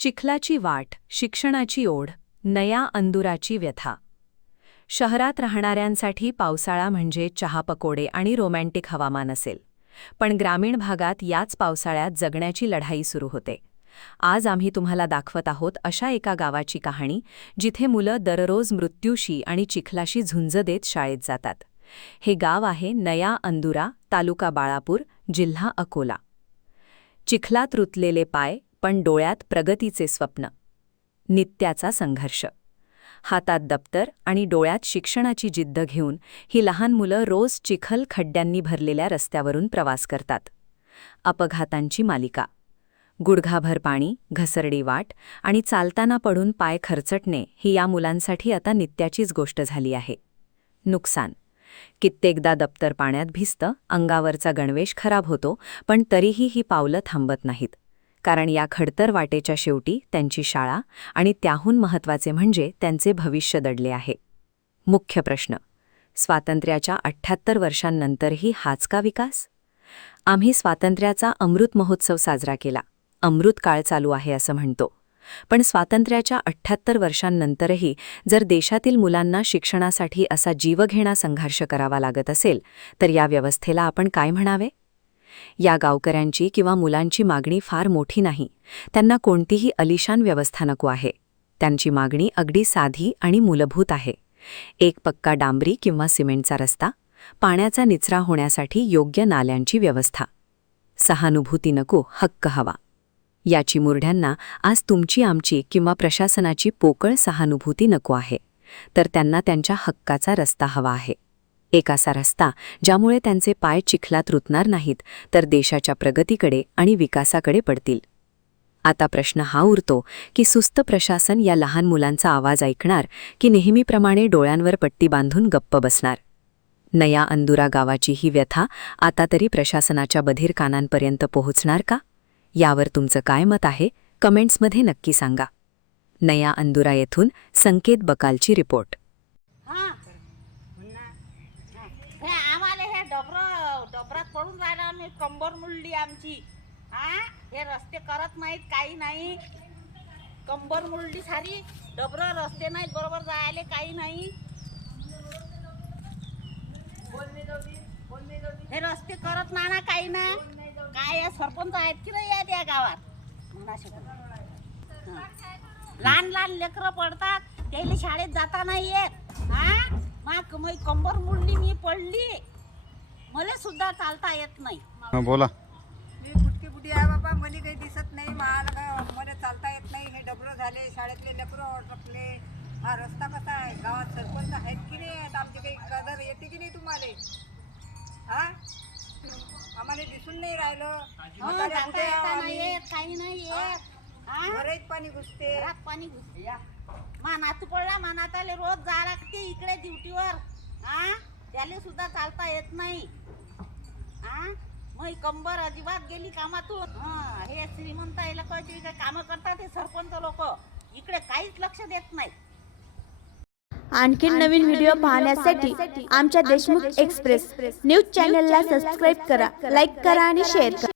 चिखलाची वाट, शिक्षणाची ओढ, नया अंदुराची व्यथा. शहरात राहणाऱ्यांसाठी पावसाळा म्हणजे चहापकोडे आणि रोमॅन्टिक हवामान असेल. पण ग्रामीण भागात याच पावसाळ्यात जगण्याची लढाई सुरू होते. आज आम्ही तुम्हाला दाखवत आहोत अशा एका गावाची कहाणी, जिथे मुलं दररोज मृत्यूशी आणि चिखलाशी झुंज देत शाळेत जातात. हे गाव आहे नया अंदुरा, तालुका बाळापूर, जिल्हा अकोला. चिखलात रुतलेले पाय, पण डोळ्यात प्रगतीचे स्वप्न. नित्याचा संघर्ष. हातात दप्तर आणि डोळ्यात शिक्षणाची जिद्द घेऊन ही लहान मुलं रोज चिखल खड्ड्यांनी भरलेल्या रस्त्यावरून प्रवास करतात. अपघातांची मालिका. गुडघाभर पाणी, घसरडी वाट आणि चालताना पडून पाय खरचटणे ही या मुलांसाठी आता नित्याचीच गोष्ट झाली आहे. नुकसान. कित्येकदा दप्तर पाण्यात भिजतं, अंगावरचा गणवेश खराब होतो, पण तरीही ही पावलं थांबत नाहीत. कारण या खडतर वाटेच्या शेवटी त्यांची शाळा आणि त्याहून महत्त्वाचे म्हणजे त्यांचे भविष्य दडले आहे. मुख्य प्रश्न: स्वातंत्र्याच्या 78 वर्षांनंतरही हाच का विकास? आम्ही स्वातंत्र्याचा अमृत महोत्सव साजरा केला. अमृत काळ चालू आहे असं म्हणतो. पण स्वातंत्र्याच्या 78 वर्षांनंतरही जर देशातील मुलांना शिक्षणासाठी असा जीवघेणा संघर्ष करावा लागत असेल, तर या व्यवस्थेला आपण काय म्हणावे? या गावकऱ्यांची किंवा मुलांची मागणी फार मोठी नाही. त्यांना कोणतीही अलिशान व्यवस्था नको आहे. त्यांची मागणी अगदी साधी आणि मूलभूत आहे. एक पक्का डांबरी किंवा सिमेंटचा रस्ता, पाण्याचा निचरा होण्यासाठी योग्य नाल्यांची व्यवस्था. सहानुभूती नको, हक्क हवा. या चिमुरड्यांना आज तुमची, आमची किंवा प्रशासनाची पोकळ सहानुभूती नको आहे, तर त्यांना त्यांच्या हक्काचा रस्ता हवा आहे. एक असा रस्ता ज्यामुळे त्यांचे पाय चिखलात रुतणार नाहीत, तर देशाच्या प्रगतीकडे आणि विकासाकडे पडतील. आता प्रश्न हा उरतो की सुस्त प्रशासन या लहान मुलांचा आवाज ऐकणार की नेहमीप्रमाणे डोळ्यांवर पट्टी बांधून गप्प बसणार? नया अंदुरा गावाची ही व्यथा आता तरी प्रशासनाच्या बधीर कानांपर्यंत पोहोचणार का? यावर तुमचं काय मत आहे? कमेंट्समध्ये नक्की सांगा. नया अंदुरा येथून संकेत बकालची रिपोर्ट. आम्हाला हे डबरात पडून राहिला, आम्ही कंबर मुडली आमची. हे रस्ते करत नाहीत, काही नाही. कंबर मुडली सारी. डबर रस्ते नाहीत बरोबर जायले, काही नाही. हे रस्ते करत ना काही ना. काय सरपंच आहेत की नाही आहेत या गावात? लहान लहान लेकरं पडतात, त्याला शाळेत जाता नाही येत. मग कंबर मुडली, मी पडली, मला सुद्धा चालता येत नाही. बोला. मी फुटकी बुडी आहे बाबा, मला काही दिसत नाही, मला चालता येत नाही. हे डबरं झाले, शाळेतले लेकरं अडकले. हा रस्ता कसा आहे? गावात सरपंच आहेत की नाही आहेत? आमची काही कदर येते की नाही तुम्हाला? आम्हाला दिसून नाही राहिलं. काही नाही येत. घरात पाणी घुसते, पाणी घुसते. नातू पडला, नाताले रोज जा लागते इकडे ड्युटीवर. त्याला सुद्धा चालता येत नाही. मग कंबर अजिबात गेली कामातून. हे श्रीमंत याला कळते का कामं करतात हे सरपंच लोक, इकडे काहीच लक्ष देत नाही. आणखी नवीन व्हिडिओ पाहण्यासाठी आमच्या देशमुख एक्सप्रेस न्यूज चॅनलला सबस्क्राईब करा, लाईक करा आणि शेअर करा.